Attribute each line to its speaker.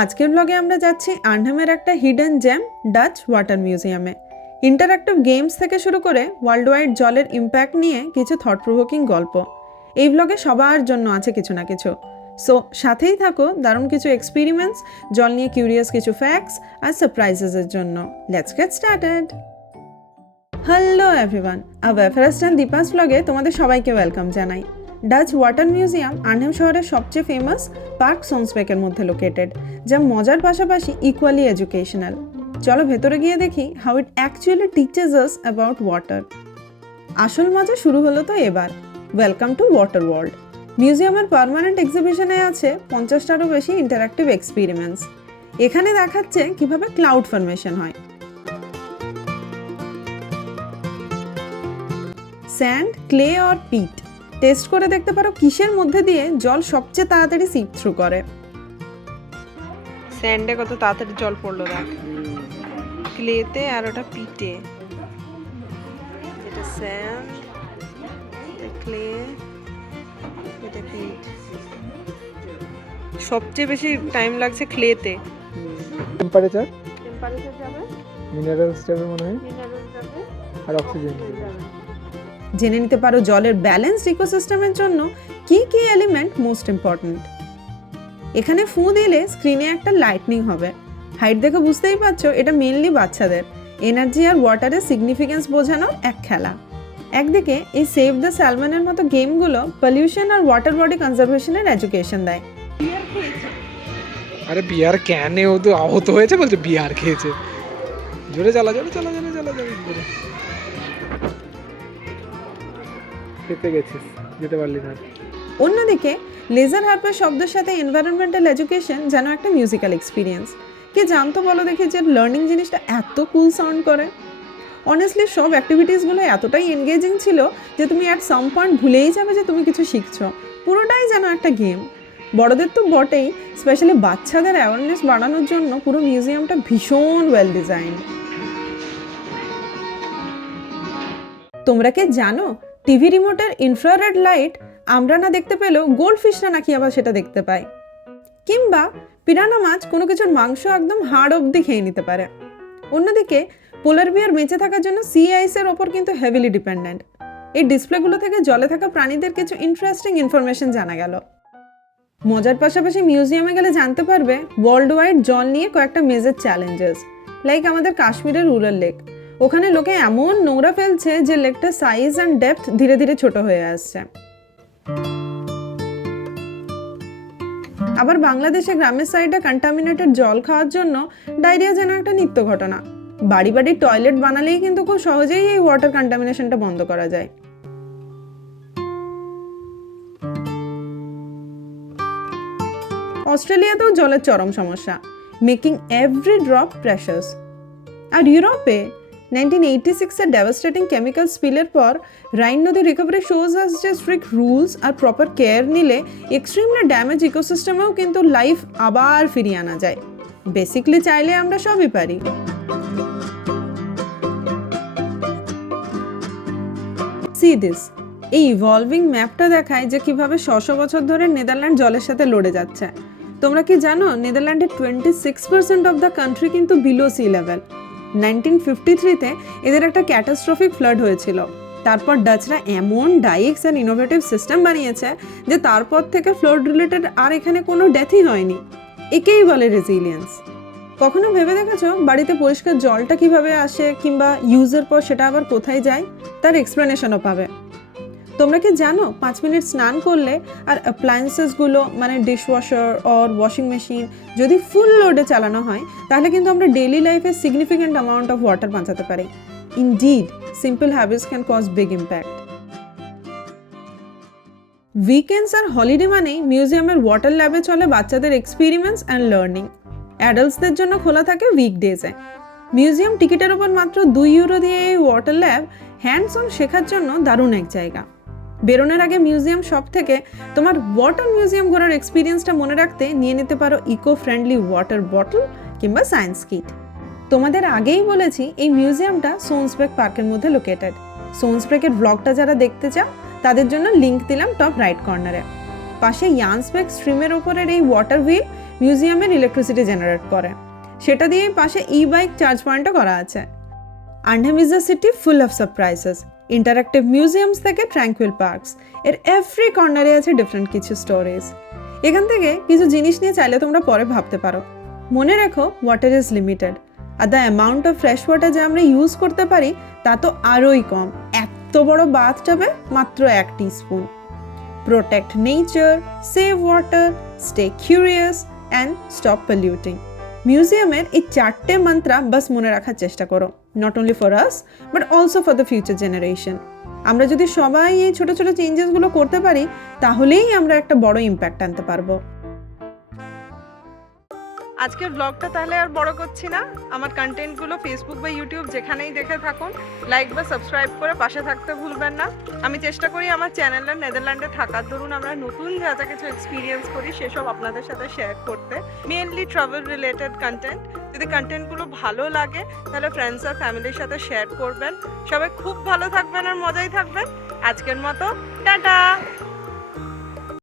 Speaker 1: আজকের ব্লগে আমরা যাচ্ছি আর্নহামের একটা হিডেন জ্যাম ডাচ ওয়াটার মিউজিয়ামে ইন্টারাক্টিভ গেমস থেকে শুরু করে ওয়ার্ল্ড ওয়াইড জলের ইম্প্যাক্ট নিয়ে কিছু থট প্রভোকিং গল্প। এই ব্লগে সবার জন্য আছে কিছু না কিছু। সো সাথেই থাকো, দারুণ কিছু এক্সপেরিমেন্টস জল নিয়ে কিউরিয়াস কিছু ফ্যাক্টস আর সারপ্রাইজেসের জন্য। Let's get started hello everyone আর ওয়েফারাস্ট অ্যান্ড দীপাস ব্লগে তোমাদের সবাইকে ওয়েলকাম জানাই। ডাচ ওয়াটার মিউজিয়াম আর্নহেম শহরের সবচেয়ে ফেমাস পার্ক সোনসবেকের মধ্যে লোকেটেড যা মজার পাশাপাশি ইকুয়ালি এডুকেশনাল চলো ভেতরে গিয়ে দেখি how it actually teaches us about water আসল মজা শুরু হলো তো এবার। ওয়েলকাম টু ওয়াটার ওয়ার্ল্ড মিউজিয়ামের পার্মানেন্ট এক্সিবিশনে আছে পঞ্চাশটারও বেশি ইন্টারাক্টিভ এক্সপিরিমেন্টস এখানে দেখাচ্ছে কীভাবে ক্লাউড ফরমেশন হয়। Sand clay or peat test করে দেখতে পারো কিসের মধ্যে দিয়ে জল সবচেয়ে তাড়াতাড়ি সিপ থ্রু করে। স্যান্ডে কত তাড়াতাড়ি জল পড়ল দেখ। ক্লেতে আর ওটা পিটে। এটা স্যান্ড এটা ক্লে এটা পিট সবচেয়ে বেশি টাইম লাগছে ক্লেতে।
Speaker 2: টেম্পারেচার
Speaker 1: টেম্পারেচার যাবে।
Speaker 2: মিনারেলস যাবে মনে হয়।
Speaker 1: মিনারেল যাবে।
Speaker 2: আর অক্সিজেন
Speaker 1: জেনে নিতে পারো জলের ব্যালেন্সড ইকোসিস্টেমের জন্য কি কি এলিমেন্ট মোস্ট ইম্পর্ট্যান্ট এখানে ফু দিলে স্ক্রিনে একটা লাইটনিং হবে। হাইট দেখে বুঝতেই পারছ, এটা মেনলি বাচ্চাদের। এনার্জি আর ওয়াটারের সিগনিফিকেন্স বোঝানোর এক খেলা। একদিকে এই সেভ দ্য স্যালমনের মতো গেমগুলো পলিউশন আর ওয়াটার বডি কনজারভেশনের এডুকেশন দেয়।
Speaker 2: আরে বিয়ার ক্যানে ও তো আহত হয়েছে বলছে, বিয়ার খেয়েছে। জোরে চালা জোরে চালা জোরে চালা, জোরে। খেতে গেছিস, যেতে পারলি না।
Speaker 1: অন্যদিকে লেজার হার্পের শব্দের সাথে এনভায়রনমেন্টাল এডুকেশন যেন একটা মিউজিক্যাল এক্সপিরিয়েন্স কে জানতো বলো দেখি যে লার্নিং জিনিসটা এত কুল সাউন্ড করে? অনেস্টলি সব অ্যাক্টিভিটিসগুলো এতটাই এনগেজিং ছিল যে তুমি অ্যাট সাম পয়েন্ট ভুলেই যাবে যে তুমি কিছু শিখছো। পুরোটাই যেন একটা গেম বড়দের তো বটেই স্পেশালি বাচ্চাদের অ্যাওয়ারনেস বাড়ানোর জন্য পুরো মিউজিয়ামটা ভীষণ ওয়েল ডিজাইন তোমরা কি জানো টিভি রিমোটের ইনফ্রারেড লাইট আমরা না দেখতে পেলেও গোল্ড ফিশরা নাকি আবার সেটা দেখতে পায়। কিংবা পিরানা মাছ কোনো কিছুর মাংস একদম হাড় অবধি খেয়ে নিতে পারে। অন্যদিকে পোলার বিয়ার বেঁচে থাকার জন্য সি আইসের ওপর কিন্তু হেভিলি ডিপেন্ডেন্ট এই ডিসপ্লেগুলো থেকে জলে থাকা প্রাণীদের কিছু ইন্টারেস্টিং ইনফরমেশন জানা গেল। মজার পাশাপাশি মিউজিয়ামে গেলে জানতে পারবে ওয়ার্ল্ড ওয়াইড জল নিয়ে কয়েকটা মেজর চ্যালেঞ্জেস লাইক আমাদের কাশ্মীরের রুরাল লেক ওখানে লোকে এমন নোংরা ফেলছে যে লেকটার সাইজ অ্যান্ড ডেপথ ধীরে ধীরে ছোট হয়ে আসছে। আবার বাংলাদেশে গ্রামের সাইডে কন্টামিনেটেড জল খাওয়ার জন্য ডায়রিয়া যেন একটা নিত্য ঘটনা। বাড়ি বাড়ি টয়লেট বানালেই কিন্তু খুব সহজেই এই ওয়াটার কন্টামিনেশনটা বন্ধ করা যায়। অস্ট্রেলিয়াতেও জলের চরম সমস্যা মেকিং এভরি ড্রপ প্রেশাস আর ইউরোপে নাইনটিন এইটি ডেভাস্টেটিং কেমিক্যাল স্পিলের পর রাইন নদীর রিকভারি শোজ আস যে স্ট্রিক্ট রুলস আর প্রপার কেয়ার নিলে এক্সট্রিমলি ড্যামেজ ইকোসিস্টেমেও কিন্তু লাইফ আবার ফিরিয়ে আনা যায়। বেসিকলি চাইলে আমরা সবই পারি। সি দিস এই ইভলভিং ম্যাপটা দেখায় যে কীভাবে ছশো বছর ধরে নেদারল্যান্ড জলের সাথে লড়ে যাচ্ছে। তোমরা কি জানো নেদারল্যান্ডের twenty six percent of the country কিন্তু বিলো সি লেভেল নাইনটিন থ্রিতে এদের একটা ক্যাটাস্ট্রফিক ফ্লাড হয়েছিল। তারপর ডাচরা এমন ডাইক্স অ্যান্ড ইনোভেটিভ সিস্টেম বানিয়েছে যে তারপর থেকে ফ্লোড রিলেটেড আর এখানে কোনো ডেথই হয়নি। একেই বলে রেজিলিয়েন্স। কখনো ভেবে দেখেছ বাড়িতে পরিষ্কার জলটা কীভাবে আসে কিংবা ইউজের পর সেটা আবার কোথায় যায়? তার এক্সপ্লেনেশনও পাবে। তোমরা কি জানো, পাঁচ মিনিট স্নান করলে আর অ্যাপ্লায়েন্সেসগুলো মানে ডিশওয়াশার অর ওয়াশিং মেশিন যদি ফুল লোডে চালানো হয়, তাহলে কিন্তু আমরা ডেইলি লাইফে সিগনিফিক্যান্ট অ্যামাউন্ট অফ ওয়াটার বাঁচাতে পারি। Indeed simple habits can cause big impact weekends R holiday মানেই মিউজিয়ামের ওয়াটার ল্যাবে চলে বাচ্চাদের এক্সপিরিমেন্টস অ্যান্ড লার্নিং অ্যাডাল্টসদের জন্য খোলা থাকে উইকডেজে মিউজিয়াম টিকিটের ওপর মাত্র দুই ইউরো দিয়ে এই ওয়াটার ল্যাব হ্যান্ডস অন শেখার জন্য দারুণ এক জায়গা। বেরোনোর আগে মিউজিয়াম শপ থেকে তোমার ওয়াটার মিউজিয়াম ঘোরার এক্সপিরিয়েন্সটা মনে রাখতে নিয়ে নিতে পারো ইকো ফ্রেন্ডলি ওয়াটার বটল কিংবা সায়েন্স কিট তোমাদের আগেই বলেছি, এই মিউজিয়ামটা সোনসব্রেক পার্কের মধ্যে লোকেটেড সোনসব্রেকের ব্লগটা যারা দেখতে চাও, তাদের জন্য লিঙ্ক দিলাম টপ রাইট কর্নারে পাশে ইয়ান্সবেক স্ট্রিমের ওপরের এই ওয়াটার হুইল মিউজিয়ামের ইলেকট্রিসিটি জেনারেট করে। সেটা দিয়েই পাশে ই বাইক চার্জ পয়েন্টও করা আছে। আন্ডাম is a city full of surprises interactive museums থেকে ট্র্যাঙ্কুইল পার্কস এর এভরি কর্নারে আছে ডিফারেন্ট কিছু স্টোরিজ এখান থেকে কিছু জিনিস নিয়ে চাইলে তোমরা পরে ভাবতে পারো। মনে রেখো water is limited R the amount of fresh water যে আমরা ইউজ করতে পারি, তা তো আরোই কম। এত বড় বাথ টাবে মাত্র এক spoon protect nature save water stay curious and stop polluting মিউজিয়ামের এই চারটে মন্ত্রা বাস মনে রাখার চেষ্টা করো। Not only for us but also for the future generation আমরা যদি সবাই এই ছোটো ছোটো চেঞ্জেসগুলো করতে পারি, তাহলেই আমরা একটা বড় ইম্প্যাক্ট আনতে পারব। আজকের ব্লগটা তাহলে আর বড় করছি না। আমার কন্টেন্টগুলো ফেসবুক বা ইউটিউব যেখানেই দেখে থাকুন লাইক বা সাবস্ক্রাইব করে পাশে থাকতে ভুলবেন না। আমি চেষ্টা করি আমার চ্যানেলটা নেদারল্যান্ডে থাকার। দরুন আমরা নতুন যা যা কিছু এক্সপিরিয়েন্স করি, সেসব আপনাদের সাথে শেয়ার করতে। মেনলি ট্রাভেল রিলেটেড কন্টেন্ট যদি কন্টেন্টগুলো ভালো লাগে, তাহলে ফ্রেন্ডস আর ফ্যামিলির সাথে শেয়ার করবেন। সবাই খুব ভালো থাকবেন আর মজাই থাকবেন। আজকের মতো, টাটা!